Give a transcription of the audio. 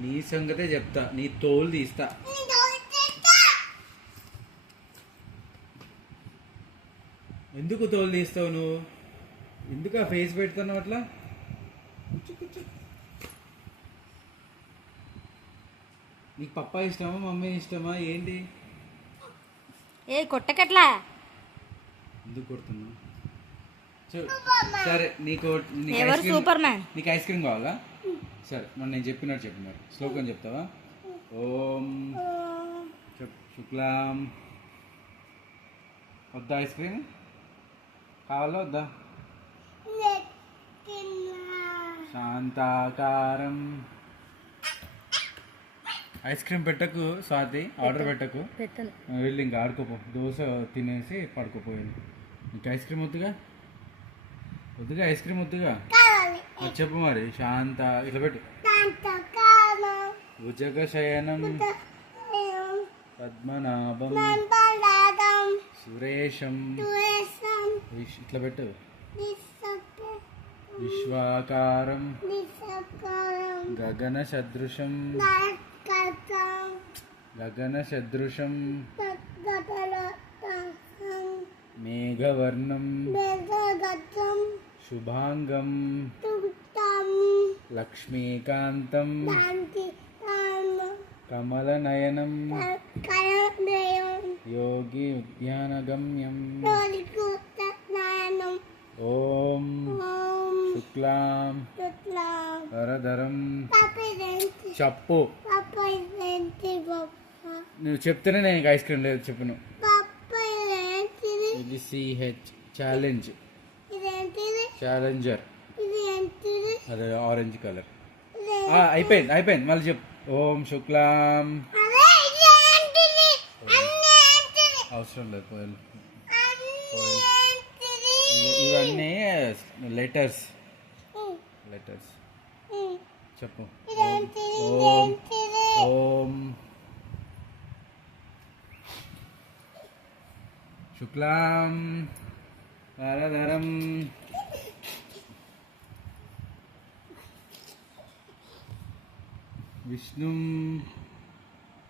నీ సంగతే చెప్తా, నీ తోలు తీస్తా. ఎందుకు తోలు తీస్తావు నువ్వు? ఎందుకు ఆ ఫేస్ పెడుతున్నావు అట్లా? నీకు పప్పా ఇష్టమా, మమ్మీ ఇష్టమా, ఏంటి? ఏ కొట్టకట్లా ఎందుకు కొడుతున్నావు? సరే, నీకు సూపర్ మ్యాన్. నీకు ఐస్ క్రీమ్ కావాలా? సరే, మరి నేను చెప్పినట్టు చెప్పు. మరి శ్లోకం చెప్తావా? ఓం శుక్లాం. వద్దా ఐస్ క్రీమ్? కావాలా వద్దా? శాంతాకారం. ఐస్ క్రీమ్ పెట్టకు స్వాతి, ఆర్డర్ పెట్టకు. వెళ్ళి ఇంకా ఆడుకోపో, దోశ తినేసి పడుకోపోయింది. ఇంకా ఐస్ క్రీమ్ వద్దుగా, వద్దుగా ఐస్ క్రీమ్ వద్దుగా. చెప్పు మరి. శాంత ఇట్లా పెట్టు. భుజగ శయనం పద్మనాభం సురేశం. ఇట్లా పెట్టు. విశ్వాకారం గగన సదృశం. గగన సదృశం మేఘవర్ణం శుభాంగం లక్ష్మీకాంతం కమలనయనం యోగి ఉద్యానగమ్యం. ఓం శుక్లాం వరదరం. చెప్పు. నువ్వు చెప్తేనే నేను ఐస్ క్రీమ్ లేదు. చెప్పు నువ్వు. ఇది సిహెచ్ ఛాలెంజ్, ఛాలెంజర్. అదే ఆరెంజ్ కలర్. అయిపోయింది మళ్ళీ చెప్పు. ఓం శుక్లాం. అవసరం లేదు, పోయాలి. ఇవన్నీ లెటర్స్ చెప్పు. ఓం ఓం శుక్లాం వరదరం విష్ణుం